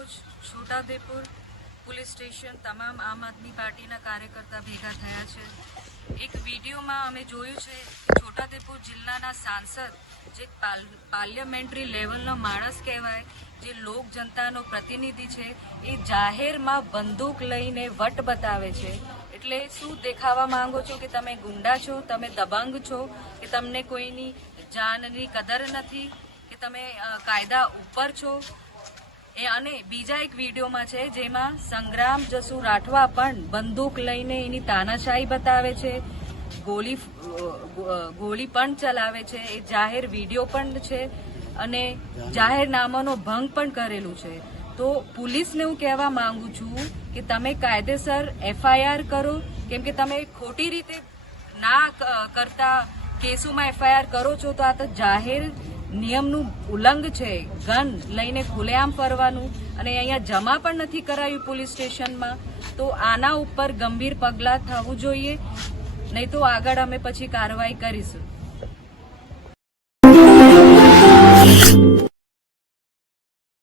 રોજ Chhota Udepur police station તમામ આમ આદમી પાર્ટીના કાર્યકર્તા ભેગા થયા છે. એક વિડીયોમાં અમે જોયું છે કે છોટાઉદેપુર જિલ્લાના સાંસદ જે પાર્લિયામેન્ટરી લેવલનો માણસ કહેવાય, જે લોક જનતાનો પ્રતિનિધિ છે, એ જાહેરમાં બંદૂક લઈને વટ બતાવે છે. એટલે શું દેખાવા માંગો છો કે તમે ગુંડા છો, તમે દબંગ છો, કે તમને કોઈની જાનની કદર નથી, કે તમે કાયદા ઉપર છો? અને બીજા એક વિડીયોમાં છે જેમાં સંગ્રામ જસુ રાઠવા પણ બંદૂક લઈને એની તાનાશાહી બતાવે છે, ગોળી પણ ચલાવે છે. એ જાહેર વિડીયો પણ છે અને જાહેરનામાનો ભંગ પણ કરેલું છે. તો પોલીસને હું કહેવા માંગુ છું કે તમે કાયદેસર FIR કરો, કેમ કે તમે ખોટી રીતે ના કરતા કેસોમાં FIR કરો છો તો આ તો જાહેર નિયમનું ઉલ્લંઘન છે. ગન લઈને ખુલ્લેઆમ ફરવાનું અને અહીંયા જમા પણ નથી કરાયું પોલીસ સ્ટેશનમાં. તો આના ઉપર ગંભીર પગલાં થવું જોઈએ, નહીં તો આગળ અમે પછી કાર્યવાહી કરીશું.